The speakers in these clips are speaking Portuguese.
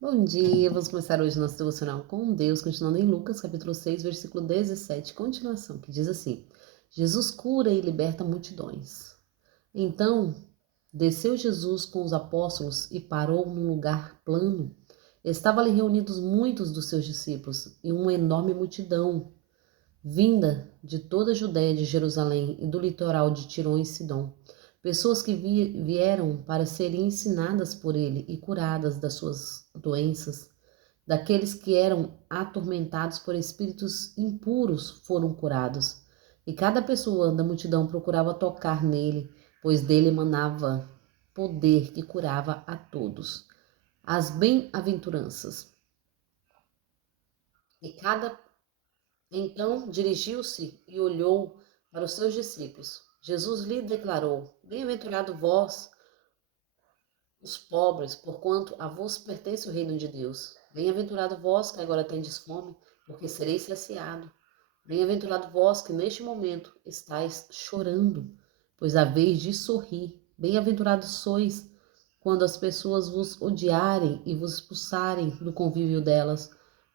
Bom dia, vamos começar hoje nosso devocional com Deus, continuando em Lucas, capítulo 6, versículo 17, continuação, que diz assim: Jesus cura e liberta multidões. Então, desceu Jesus com os apóstolos e parou num lugar plano. Estavam ali reunidos muitos dos seus discípulos e uma enorme multidão, vinda de toda a Judéia, de Jerusalém e do litoral de Tiro e Sidom. Pessoas que vieram para serem ensinadas por ele e curadas das suas doenças. Daqueles que eram atormentados por espíritos impuros foram curados. E cada pessoa da multidão procurava tocar nele, pois dele emanava poder que curava a todos. As bem-aventuranças. E cada então dirigiu-se e olhou para os seus discípulos. Jesus lhe declarou: Bem-aventurado vós, os pobres, porquanto a vos pertence o reino de Deus. Bem-aventurado vós que agora tendes fome, porque sereis saciado. Bem-aventurado vós que neste momento estáis chorando, pois haveis de sorrir. Bem-aventurados sois quando as pessoas vos odiarem e vos expulsarem do convívio delas,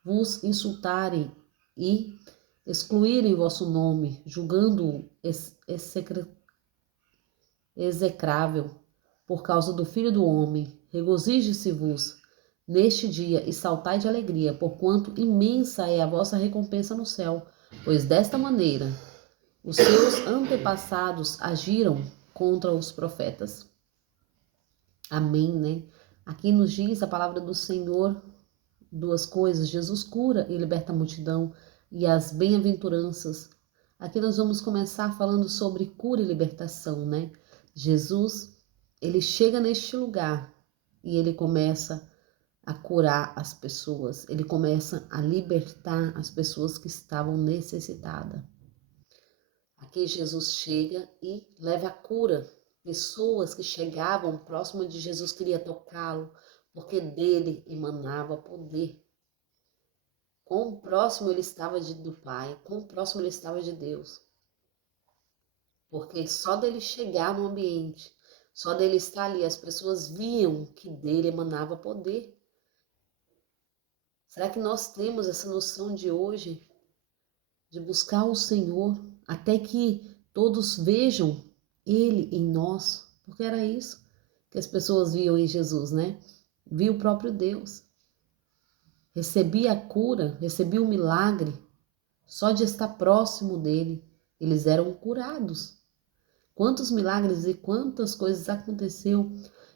vos insultarem e excluírem vosso nome, julgando-o execrável por causa do Filho do Homem. Regozije-se-vos neste dia e saltai de alegria, porquanto imensa é a vossa recompensa no céu, pois desta maneira os seus antepassados agiram contra os profetas. Amém, né? Aqui nos diz a palavra do Senhor duas coisas: Jesus cura e liberta a multidão, e as bem-aventuranças. Aqui nós vamos começar falando sobre cura e libertação, né? Jesus, ele chega neste lugar e ele começa a curar as pessoas, ele começa a libertar as pessoas que estavam necessitadas. Aqui Jesus chega e leva a cura. Pessoas que chegavam próximo de Jesus queriam tocá-lo, porque dele emanava poder. Quão próximo ele estava do Pai, quão próximo ele estava de Deus. Porque só dele chegar no ambiente, só dele estar ali, as pessoas viam que dele emanava poder. Será que nós temos essa noção de hoje, de buscar o Senhor, até que todos vejam Ele em nós? Porque era isso que as pessoas viam em Jesus, né? Viu o próprio Deus. Recebia a cura, recebia o milagre, só de estar próximo dele, eles eram curados. Quantos milagres e quantas coisas aconteceu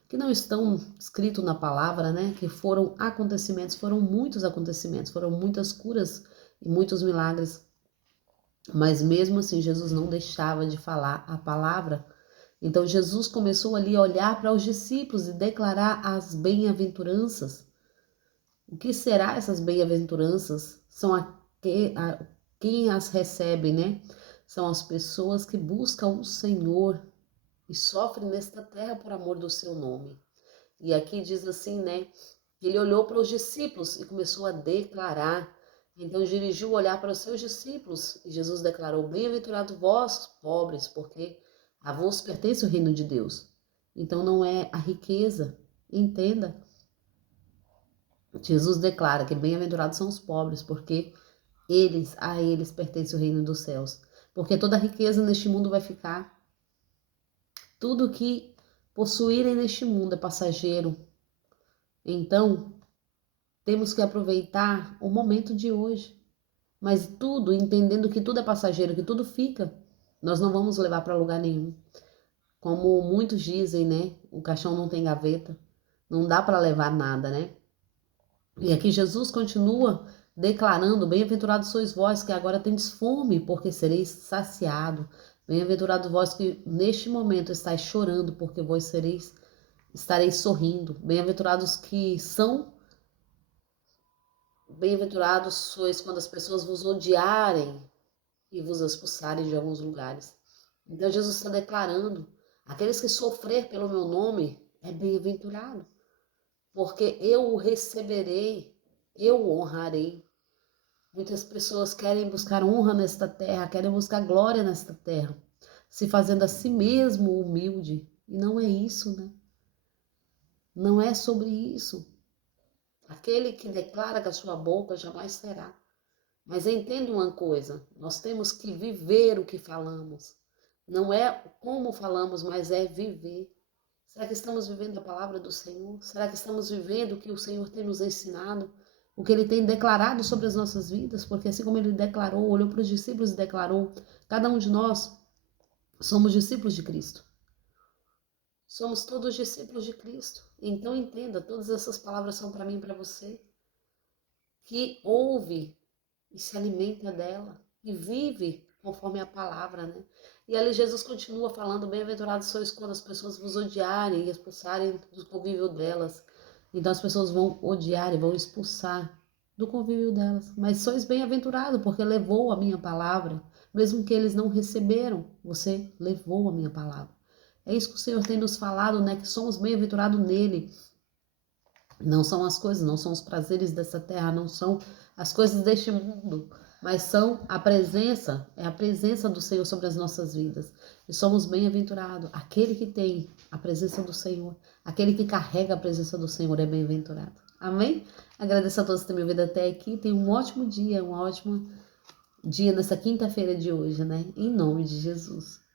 que não estão escritos na palavra, né? Que foram acontecimentos, foram muitos acontecimentos, foram muitas curas e muitos milagres. Mas mesmo assim, Jesus não deixava de falar a palavra. Então Jesus começou ali a olhar para os discípulos e declarar as bem-aventuranças. O que será essas bem-aventuranças? Quem as recebe, né? São as pessoas que buscam o Senhor e sofrem nesta terra por amor do seu nome. E aqui diz assim, né? Ele olhou para os discípulos e começou a declarar. Então dirigiu o olhar para os seus discípulos e Jesus declarou: Bem-aventurado vós, pobres, porque a vos pertence o reino de Deus. Então não é a riqueza, entenda. Jesus declara que bem-aventurados são os pobres, porque a eles pertence o reino dos céus. Porque toda riqueza neste mundo vai ficar. Tudo que possuírem neste mundo é passageiro. Então, temos que aproveitar o momento de hoje. Mas tudo, entendendo que tudo é passageiro, que tudo fica, nós não vamos levar para lugar nenhum. Como muitos dizem, né? O caixão não tem gaveta. Não dá para levar nada, né? E aqui Jesus continua declarando: Bem-aventurados sois vós que agora tendes fome, porque sereis saciado. Bem-aventurados vós que neste momento estáis chorando, porque vós estareis sorrindo. Bem-aventurados sois quando as pessoas vos odiarem e vos expulsarem de alguns lugares. Então Jesus está declarando: aqueles que sofrer pelo meu nome é bem-aventurado, porque eu o receberei, eu o honrarei. Muitas pessoas querem buscar honra nesta terra, querem buscar glória nesta terra, se fazendo a si mesmo humilde. E não é isso, né? Não é sobre isso. Aquele que declara com a sua boca jamais será. Mas entenda uma coisa, nós temos que viver o que falamos. Não é como falamos, mas é viver. Será que estamos vivendo a palavra do Senhor? Será que estamos vivendo o que o Senhor tem nos ensinado? O que Ele tem declarado sobre as nossas vidas? Porque assim como Ele declarou, olhou para os discípulos e declarou, cada um de nós somos discípulos de Cristo. Somos todos discípulos de Cristo. Então entenda, todas essas palavras são para mim e para você, que ouve e se alimenta dela e vive conforme a palavra, né? E ali Jesus continua falando, bem-aventurados sois quando as pessoas vos odiarem e expulsarem do convívio delas. Então as pessoas vão odiar e vão expulsar do convívio delas. Mas sois bem-aventurados porque levou a minha palavra, mesmo que eles não receberam, você levou a minha palavra. É isso que o Senhor tem nos falado, né? Que somos bem-aventurados nele. Não são as coisas, não são os prazeres dessa terra, não são as coisas deste mundo, mas são a presença, é a presença do Senhor sobre as nossas vidas. E somos bem-aventurados. Aquele que tem a presença do Senhor, aquele que carrega a presença do Senhor é bem-aventurado. Amém? Agradeço a todos que têm me ouvido até aqui. Tenham um ótimo dia, um ótimo dia nessa quinta-feira de hoje, né? Em nome de Jesus.